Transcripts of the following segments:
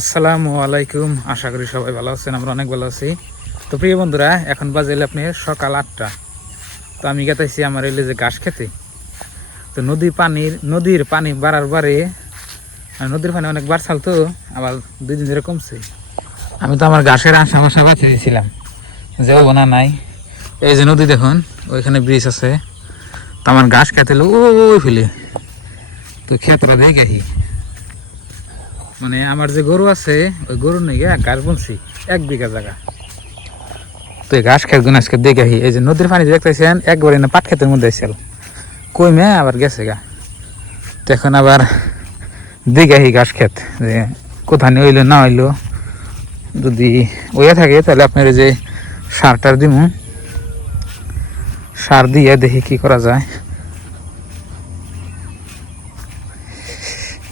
আসসালামু আলাইকুম। আশা করি সবাই ভালো আছেন, আমরা অনেক ভালো আছি। তো প্রিয় বন্ধুরা, এখন বাজে আপনি সকাল 8টা। তো আমি গেতেছি আমার এলে যে ঘাস খেতে। তো নদীর পানি বাড়ার বারে নদীর পানি অনেক বাড়ছাল, তো আবার 2 দিন ধরে কমছে। আমি তো আমার ঘাসের আশা বাঁচিয়ে দিয়েছিলাম, যাবো না নাই। এই যে নদী দেখুন, ওইখানে ব্রিজ আছে। তো আমার ঘাস খেতে ওই ফেলে তো ক্ষেতরা দেখি, মানে আমার যে গরু আছে ওই গরুর নিয়ে ঘাস বুনছি 1 বিঘা জায়গা। তো এই ঘাস খেত গুণ আজকে দেখে আহি। এই যে নদীর পানি দেখতেছেন একবারে না পাট খেতের মধ্যে ছিল, কই মে আবার গেছে গা। তো এখন আবার দেখে আহি ঘাস খেত যে কোথায় হইলো না হইলো। যদি ওইয়া থাকে তাহলে আপনার যে সারটার দিব, সার দিয়ে দেখি কি করা যায়।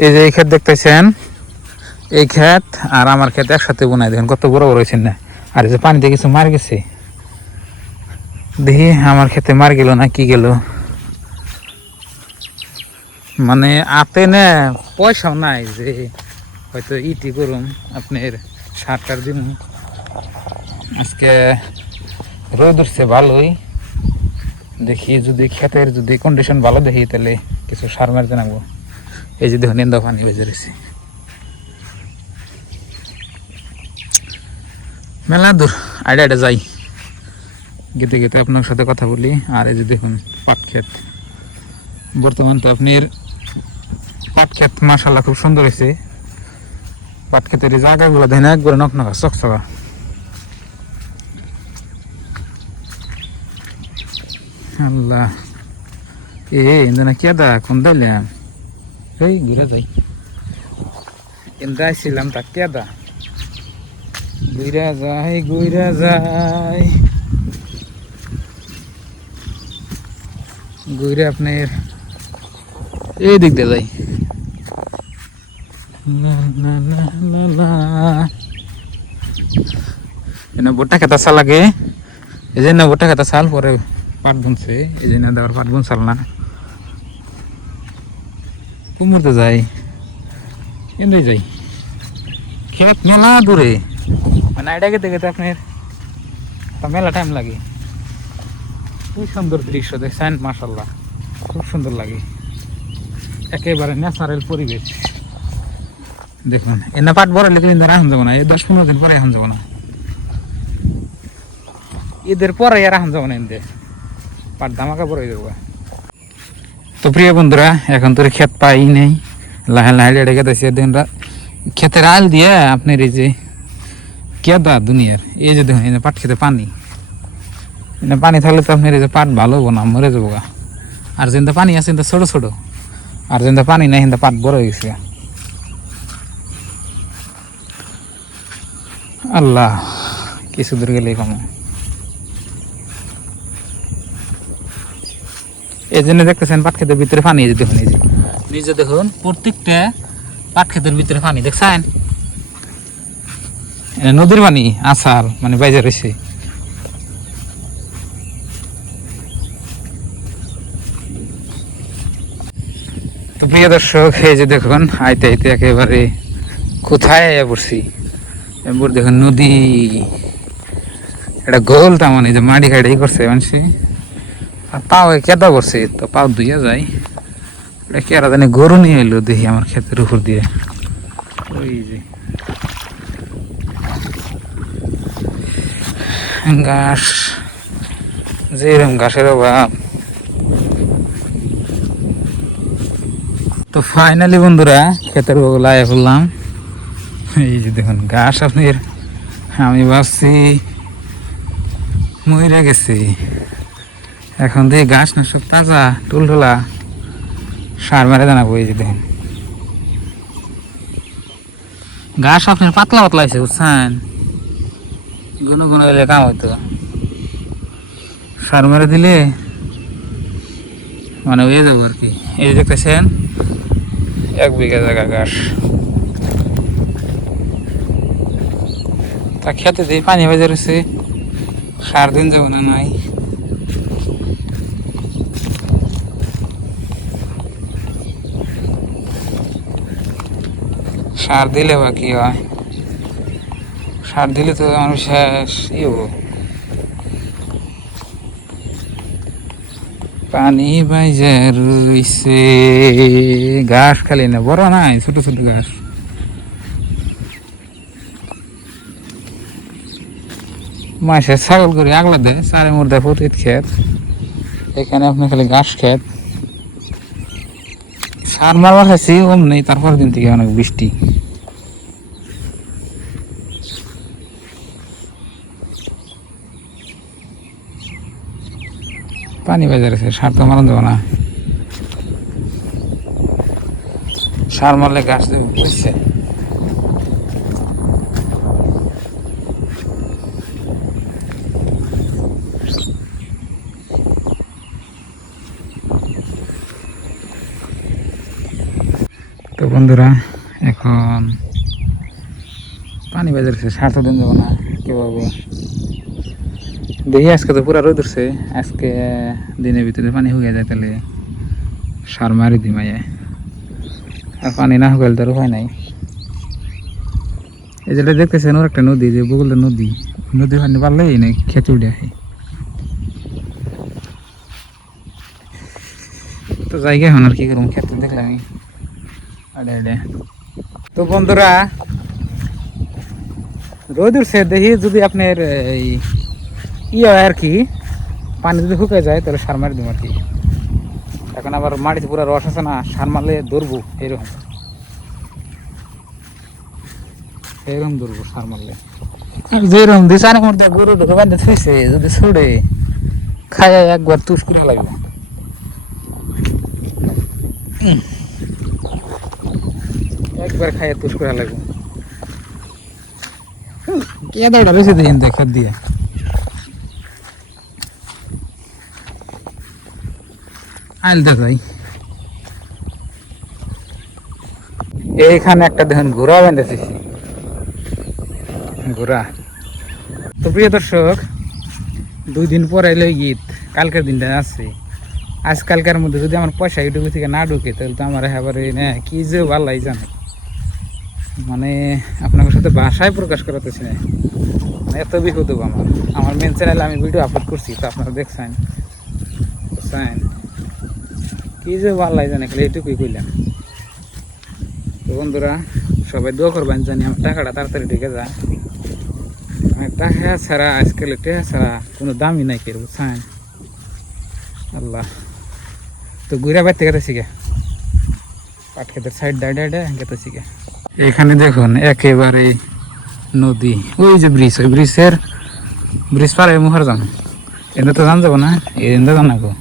এই যে এই ক্ষেত দেখতেছেন, এই ক্ষেত আর আমার ক্ষেত একসাথে বোনাই, দেখেন কত বড় বড় হয়েছেন না। আর এই যে পানিতে কিছু মার গেছে, দেখি আমার ক্ষেতে মার গেল না কি গেল। মানে আতে না পয়সাও নাই যে হয়তো ইটি করুম আপনার সারটার দিন। আজকে রোদ উঠছে ভালোই, দেখি যদি ক্ষেতের যদি কন্ডিশন ভালো দেখি তাহলে কিছু সার মারতে নামবো। এই যে দেখুন নিন্দা পানি বেজে রয়েছে, মেলা দূর আইডা যাই, গেতে গেতে আপনার সাথে কথা বলি। আর এই যে দেখুন পাট ক্ষেত, বর্তমান তো আপনার পাট ক্ষেত মাশাআল্লাহ খুব সুন্দর হয়েছে। পাট ক্ষেতের এই জায়গাগুলো দেখেন একবারে নকনকা চকচকা। আল্লাহ না কেদা কোন দাইলাম, এই ঘুরে যাই ইন্দা ছিলাম তা কেদা ঘুরা যায় ঘুরে আপনার এই দিক দিয়ে যাই। ভুট্টা খেতা চাল লাগে, এই যে না ভুট্টা খেতা চাল পরে পাট বুনছে, এই যে না দেওয়ার পাট বুন চাল না কুমুরতে যাই এমনি যাই। খেত মেলা দূরে, মানে আইডা গেতে গেতে আপনার মেলা টাইম লাগে। খুব সুন্দর দৃশ্য দেখছেন, মাশাআল্লাহ খুব সুন্দর লাগে, একেবারে ন্যাচারাল পরিবেশ। দেখুন এনে পাট বড় লিখলে এখন যাবো না, এই 10-15 দিন পরে এখন যাবো না, ঈদের পরে আর এখন যাবো না। এনে পাট ধামাকা পরে যাবো। তো প্রিয় বন্ধুরা, এখন তোর ক্ষেত পাই নেই, লাহে লাহে লেড়ে গেতেছে। ক্ষেতের আল দিয়ে আপনার এই যে কেদা দুনিয়ার, এই যে দেখুন পাট খেতে পানি, পানি থাকলে তো আপনার এই যে পাট ভালো হবো না, মরে যাবো গা। আর যেটা পানি আছে ছোট ছোট, আর যেটা পানি নাই সেটা পাট বড় হয়ে গেছে। আল্লাহ কিছু দূর গেলেই কম। এই জন্য দেখতেছেন পাট ক্ষেতের ভিতরে পানি, এই যে দেখুন, এই যে নিজে দেখুন প্রত্যেকটা পাট ক্ষেতের ভিতরে পানি দেখছেন, নদীর পানি আসাল মানে বাইজে রয়েছে। তো প্রিয় দর্শক, এই যে দেখুন আইতে আইতে একেবারে কোথায় আয়া পড়ছি। এরপর দেখুন নদী, এটা গোল তেমন, এই যে মাটি খাইটাই করছে মানুষে, পাও কেদা করছে, তো পাও ধুইয়া যায়। এটা কেরা জানি গরু নিয়ে এলো দেখি আমার ক্ষেতের উপর দিয়ে। ওই যে ঘাস, যেরকম ঘাসের অভাব। তো ফাইনালি বন্ধুরা ক্ষেতের বগলে আয়া পড়লাম। এই যে দেখুন ঘাস আপনার, আমি ভাবছি মইরা গেছে, এখন দিয়ে ঘাস না সব তাজা টুলটুলা, সার মেরে জানাবো। এই যে দেখুন ঘাস আপনার পাতলা পাতলা আছে বুঝছেন, গুনো গুনো হইলে কাম হইতো, সার মেরে দিলে মানে হয়ে যাবো আর কি। এই যে দেখতেছেন 1 বিঘা জায়গা ঘাস, তা খেতে দিয়ে পানি বেজে রয়েছে, সার দিন যাবো না নাই। সার দিলে বা কি হয়। সার দিলে তো মানুষ শেষ হবো। পানি বাইজে রইছে, ঘাস খালি না, বড় নাই, ছোট ছোট ঘাস। মাসে ছাগল করে আগলা দেয়, চারে মোর দেয় পতিত ক্ষেত, এখানে আপনি খালি ঘাস ক্ষেত। সার মারবার খাইছি ওম নেই, তারপর দিন থেকে অনেক বৃষ্টি। পানি বাজার আছে, সার তো মারা যাবো না, সার মারলে গাছ দেবে বুঝছে। তো বন্ধুরা এখন পানি বাজার আছে, সার তো দিন যাবো না কিভাবে। দেখি আজকে তো পুরা রোদ উঠছে, আজকে দিনের ভিতরে পানি শুকিয়ে যায়, তাহলে সার মারি দিই মাইয়া। আর পানি না শুকাইলে তার উপায় নাই। এই যেটা দেখতেছেন ওর একটা নদী, যে বগুলটা নদী, নদীর পানি পারলেই না খেতে উঠে আসে। তো জায়গা এখন আর কি করুন, খেতে দেখলাম আমি আড়ে আড়ে। তো বন্ধুরা রোদ উঠছে, দেখি যদি আপনার এই হয় আর কি, পানি যদি শুকিয়ে যায় তাহলে সার মারি দিব আর কি। এখন আবার মাটিতে পুরো রস আছে না, সার মারলে ধরবো, এরকম এরকম ধরবো সার মারলে। আর যেরকম দুই চারের মধ্যে গরু ঢুকে বাঁধতে থইছে, যদি ছুড়ে খায় একবার তুষ করে লাগবে। একবার খাইয়ে তুষ করে লাগবে। কে দৌড়া রয়েছে দিন দেখা দিয়ে। আইল দেখাই এইখানে একটা দেখুন ঘোড়া বেঁধেছি, ঘোড়া। তো প্রিয় দর্শক, 2 দিন পরে এলো ঈদ, কালকের দিনটা আছে। আজকালকার মধ্যে যদি আমার পয়সা ইউটিউব থেকে না ঢুকে, তাহলে তো আমার এবারে না কি যে ভাল্লাই জানে, মানে আপনাদের সাথে ভাষায় প্রকাশ করাতেছি না, মানে এত বিপদ আমার। আমার মেন চ্যানেলে আমি ভিডিও আপলোড করছি, তো আপনারা দেখছেন, বুঝছেন কি যে ভাল্লাই জানে, খালি এইটুকুই কইলাম। তো বন্ধুরা সবাই দোয়া করবেন জানি আমার টাকাটা তাড়াতাড়ি ঢুকে যায়। টাকা ছাড়া আজকাল, টাকা ছাড়া কোনো দামই নাই কেউ, বুঝছেন। আল্লাহ, তো ঘুরে বাইতে গেতেছি গে, পাট খেতের সাইড ডাইডে গেতেছি গে। এখানে দেখুন একেবারে নদী, ওই যে ব্রিজ, ওই ব্রিজ পারে মুখার যান, এনে তো জান যাবো না, এনে জানা গো।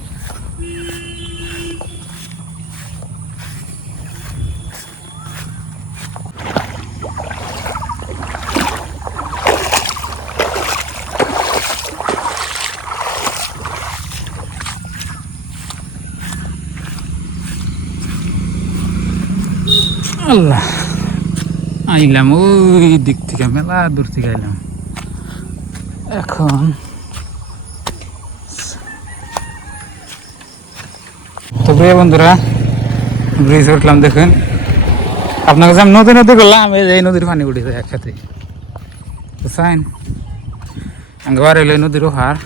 আল্লাহ, আইলাম ওই দিক থেকে, মেলা দূর থেকে আইলাম। এখন তো প্রিয় বন্ধুরা ব্রিজ উঠলাম, দেখুন আপনাকে যে আমি নদী করলাম, এই নদীর পানি উঠে যায় একসাথে, বুঝছেন। একবার এলো নদীর ওহার,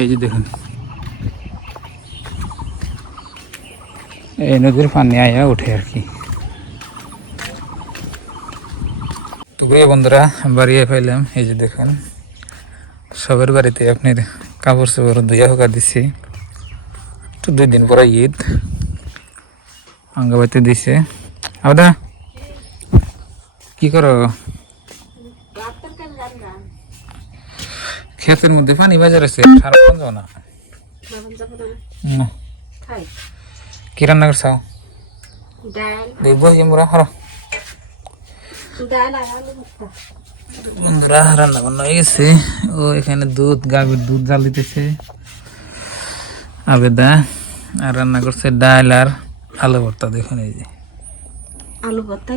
এই যে দেখুন এই নদীর পানি আয়া উঠে আর কি। তো প্রিয় বন্ধুরা বাড়িয়ে ফেললাম, এই যে দেখুন সবার বাড়িতে আপনার কাপড় চোপড় ধুইয়া হোকা দিছি। তো 2 দিন পরে ঈদ, আঙ্গাবাইতে দিছে। আদা কি করো? ক্ষেতের মধ্যে পানি বাজার আছে, সারাক্ষণ যাও না। কি রান্না করছাও? দেখবো আমরা হারা বন্ধুরা, রান্না বান্না হয়ে গেছে। ও এখানে গাভীর দুধ জাল দিতেছে আবেদা, আর রান্না করছে ডাল আর আলু ভর্তা। দেখুন এই যে আলু ভর্তা।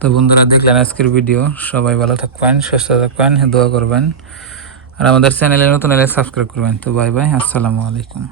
তো বন্ধুরা দেখলেন আজকের ভিডিও, সবাই ভালো থাকবেন, সুস্থ থাকবেন, দোয়া করবেন, আর আমাদের চ্যানেলে নতুন এলে সাবস্ক্রাইব করবেন। তো বাই বাই, আসসালামু আলাইকুম।